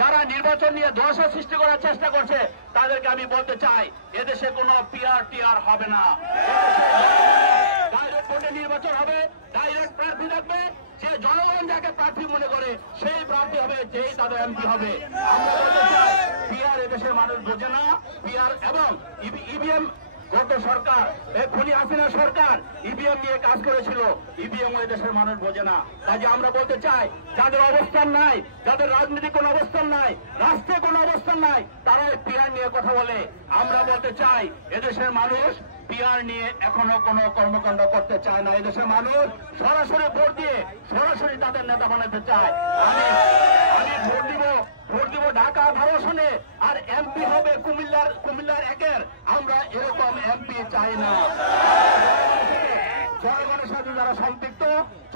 যারা নির্বাচন নিয়ে ধোঁয়াশা সৃষ্টি করার চেষ্টা করছে তাদেরকে আমি বলতে চাই এদেশে কোনো পিআর টিআর হবে না। ডাইরেক্ট ভোটে নির্বাচন হবে, ডাইরেক্ট প্রার্থী থাকবে, যে জনগণ যাকে প্রার্থী মনে করে সেই প্রার্থী হবে, যেই তাদের এমপি হবে। আমরা বলতে চাই পিআর এদেশের মানুষ বোঝে না। পিআর এবং ইভিএম গত সরকার খনি হাসিনা সরকার ইভিএম নিয়ে কাজ করেছিল, ইভিএম ওই দেশের মানুষ বোঝে না। কাজে আমরা বলতে চাই যাদের অবস্থান নাই, যাদের রাজনীতি কোনো অবস্থান নাই, রাষ্ট্রে কোনো অবস্থান নাই, তারা পিআর নিয়ে কথা বলে। আমরা বলতে চাই এদেশের মানুষ পিআর নিয়ে এখনো কোনো কর্মকাণ্ড করতে চায় না। এদেশের মানুষ সরাসরি ভোট দিয়ে সরাসরি তাদের নেতা বানাতে চায়। আমি ভোট দিব ঢাকা 12 আসনে, আর এমপি হবে কুমিল্লার একের। আমরা এরকম এমপি চাই না। জনগণের সাথে যারা সম্পৃক্ত,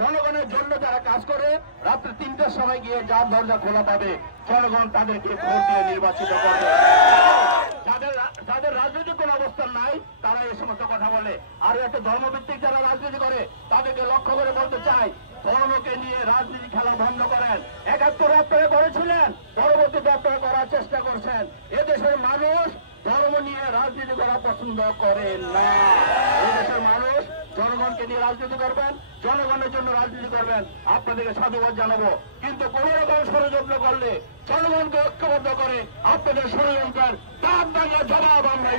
জনগণের জন্য যারা কাজ করে, রাত্রে 3টার সময় গিয়ে যার দরজা খোলা পাবে, জনগণ তাদেরকে ভোট দিয়ে নির্বাচিত করবে। যাদের রাজনৈতিক কোন অবস্থান নাই তারা এই সমস্ত কথা বলে। আর একটা ধর্মভিত্তিক যারা রাজনীতি করে তাদেরকে লক্ষ্য করে বলতে চাই, ধর্মকে নিয়ে রাজনীতি খেলা বন্ধ করেন। 71 আপনারা করেছিলেন, পরবর্তীতে আপনারা করার চেষ্টা করছেন। এদেশের মানুষ ধর্ম নিয়ে রাজনীতি করা পছন্দ করেন না। এদেশের মানুষ জনগণকে নিয়ে রাজনীতি করবেন, জনগণের জন্য রাজনীতি করবেন। আপনাদেরকে সাধুবাদ জানাবো। কিন্তু কোন রকম ষড়যন্ত্র করলে জনগণকে ঐক্যবদ্ধ করে আপনাদের ষড়যন্ত্রের দাম বাংলা জবাব আমরা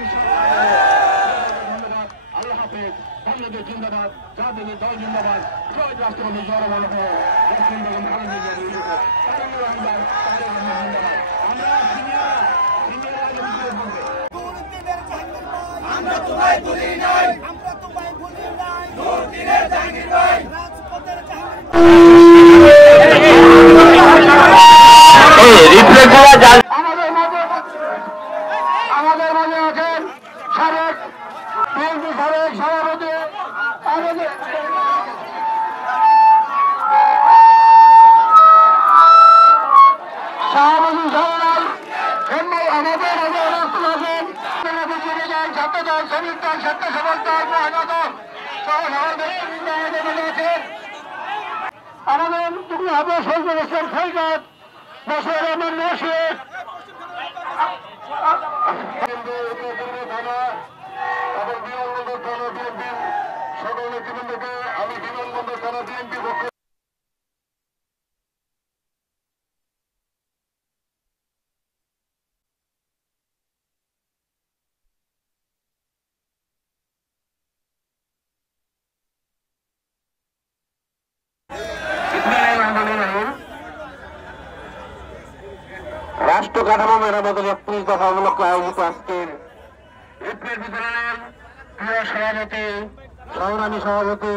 ধন্যবাদ। আল্লাহ হাফেজ। বাংলাদেশ জিন্দাবাদ, জাতীয় দল জিন্দাবাদ, শহীদ রাষ্ট্রপতি জনগণ আমরা তোমায় ভুলি নাই, আমরা তোমায় ভুলি নাই। দুর্দিনের জাহাঙ্গীর ভাই, রাজপথের জাহাঙ্গীর ভাই। আমাদের মাঝে আছেন সাবেক বিএনপি সাবেক সভাপতি শাহবাজী সাহেব, আমাদের মাঝে অবস্থান আছেন ছাত্রদল, শ্রমিক দল, স্বেচ্ছাসেবক দল, মহিলা দল সহ আমাদের সরকার সৈকত বছর রহমান নশিদ, বিমানবন্দর থানা বিএনপি সকল নেতৃবৃন্দকে আমি বিমানবন্দর থানা বিএনপি পক্ষ রাষ্ট্র কাঠামো মেরামতের 31 দফা উপলক্ষে আয়োজিত আজকের রিপ্লের বিতরণের প্রিয় সভাপতি, সংগ্রামী সভাপতি